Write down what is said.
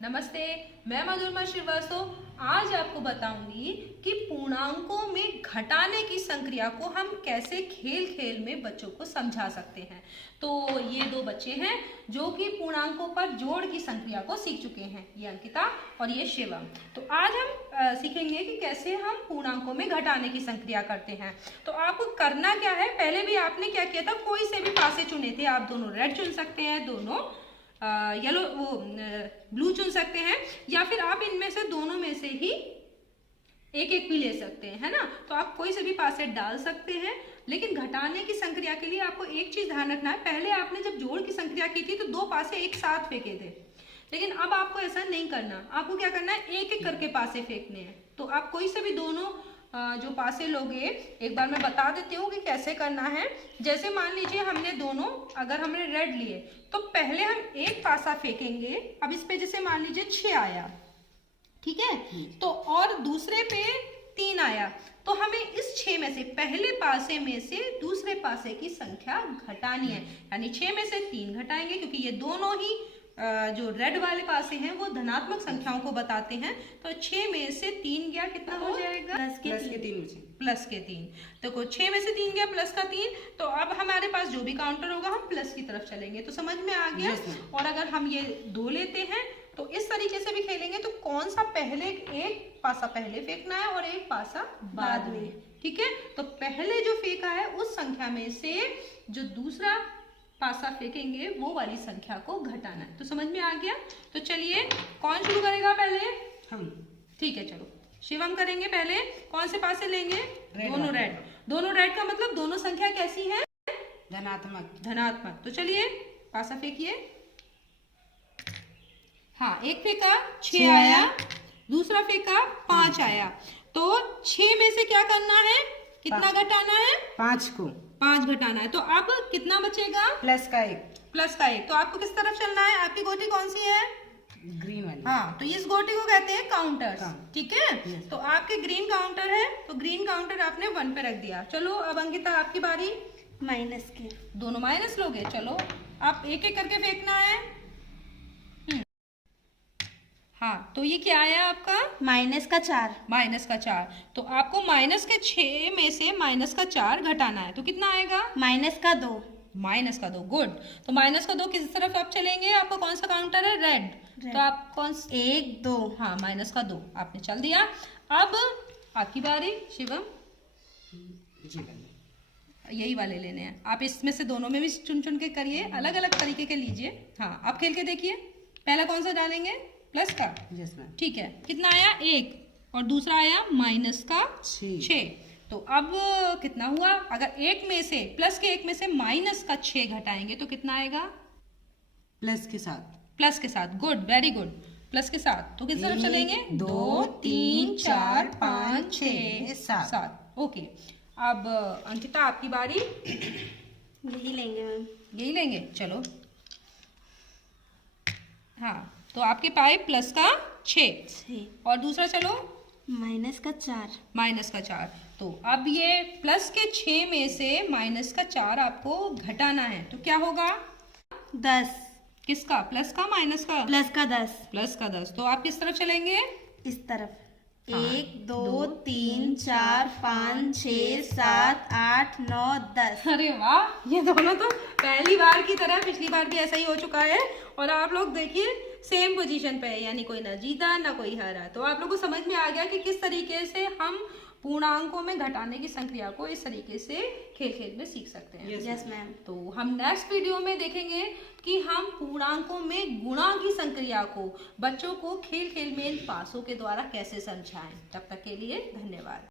नमस्ते, मैं मधुरमा श्रीवास्तव आज आपको बताऊंगी कि पूर्णांकों में घटाने की संक्रिया को हम कैसे खेल खेल में बच्चों को समझा सकते हैं। तो ये दो बच्चे हैं जो कि पूर्णांकों पर जोड़ की संक्रिया को सीख चुके हैं, ये अंकिता और ये शिवम। तो आज हम सीखेंगे कि कैसे हम पूर्णांकों में घटाने की संक्रिया करते हैं। तो आपको करना क्या है, पहले भी आपने क्या किया था, कोई से भी पासे चुने थे। आप दोनों रेड चुन सकते हैं, दोनों येलो ब्लू चुन सकते हैं, या फिर आप इनमें से दोनों में से ही एक एक भी ले सकते हैं, है ना। तो आप कोई से भी पासे डाल सकते हैं। लेकिन घटाने की संक्रिया के लिए आपको एक चीज ध्यान रखना है, पहले आपने जब जोड़ की संक्रिया की थी तो दो पासे एक साथ फेंके थे, लेकिन अब आपको ऐसा नहीं करना। आपको क्या करना है, एक एक करके पासे फेंकने हैं। तो आप कोई से भी दोनों जो पासे लोगे, एक बार मैं बता देती हूँ कि कैसे करना है। जैसे मान लीजिए हमने दोनों, अगर हमने रेड लिए तो पहले हम एक पासा फेंकेंगे। अब इस पे जैसे मान लीजिए 6 आया, ठीक है, तो और दूसरे पे 3 आया, तो हमें इस 6 में से पहले पासे में से दूसरे पासे की संख्या घटानी है। यानी 6 में से 3 घटाएंगे, क्योंकि ये दोनों ही जो रेड वाले पासे हैं वो धनात्मक संख्याओं को बताते हैं। तो 6 में से 3 गया, कितना हो जाएगा, प्लस के 3। तो 6 में से 3 गया प्लस का 3, तो अब हमारे पास जो भी काउंटर होगा हम प्लस की तरफ चलेंगे। तो समझ में आ गया। और अगर हम ये 2 लेते हैं तो इस तरीके से भी खेलेंगे। तो कौन सा पहले, एक पासा पहले फेंकना है और एक पासा बाद में, ठीक है। तो पहले जो फेंका है उस संख्या में से जो दूसरा पासा फेंकेंगे वो वाली संख्या को घटाना है। तो समझ में आ गया। तो चलिए, कौन शुरू करेगा पहले? हम। ठीक है, चलो शिवम करेंगे पहले। कौन से पासे लेंगे? दोनों रेड। दोनों रेड का मतलब दोनों संख्या कैसी है? धनात्मक। तो चलिए पासा फेंकिए। हाँ, एक फेंका 6 आया, दूसरा फेंका 5 आया। तो 6 में से क्या करना है, कितना घटाना है? 5 घटाना है। तो अब कितना बचेगा? प्लस का 1। तो आपको किस तरफ चलना है? आपकी गोटी कौन सी है? ग्रीन वाली। हाँ, तो इस गोटी को कहते हैं काउंटर, ठीक है। तो आपके ग्रीन काउंटर है, तो ग्रीन काउंटर आपने 1 पे रख दिया। चलो अब अंकिता आपकी बारी। माइनस के दोनों माइनस लोगे। चलो आप एक एक करके फेंकना है। हाँ, तो ये क्या आया आपका? -4। -4। तो आपको -6 में से -4 घटाना है। तो कितना आएगा? -2। गुड। तो -2 किस तरफ आप चलेंगे? आपका कौन सा काउंटर है? रेड। तो आप कौन सा? 1 2। हाँ, -2 आपने चल दिया। अब आपकी बारी शिवम। यही वाले लेने हैं आप। इसमें से दोनों में भी चुन चुन के करिए, अलग अलग तरीके के लीजिए। हाँ, आप खेल के देखिए। पहला कौन सा डालेंगे? प्लस का। ठीक है, कितना आया? 1। और दूसरा आया -6। तो अब कितना हुआ? अगर एक में से, प्लस के 1 में से -6 घटाएंगे तो कितना आएगा? प्लस के साथ। Good, very good. प्लस के साथ। तो किस तरफ चलेंगे? 2 3 4 5 6 7। ओके, अब अंकिता आपकी बारी। यही लेंगे मैम। यही लेंगे, चलो। हाँ, तो आपके पाए प्लस का 6 और दूसरा चलो -4। तो अब ये प्लस के 6 में से -4 आपको घटाना है। तो क्या होगा? 10। किसका? प्लस का माइनस का? प्लस का 10। तो आप किस तरफ चलेंगे? इस तरफ। हाँ, 1 2 3 4 5 6 7 8 9 10। अरे वाह, ये दोनों तो पहली बार की तरह पिछली बार भी ऐसा ही हो चुका है। और आप लोग देखिए सेम पोजीशन पे है, यानी कोई ना जीता ना कोई हारा। तो आप लोगों को समझ में आ गया कि किस तरीके से हम पूर्णांकों में घटाने की संक्रिया को इस तरीके से खेल खेल में सीख सकते हैं। Yes ma'am. तो हम नेक्स्ट वीडियो में देखेंगे कि हम पूर्णांकों में गुणा की संक्रिया को बच्चों को खेल खेल में इन पासों के द्वारा कैसे समझाएं। तब तक के लिए धन्यवाद।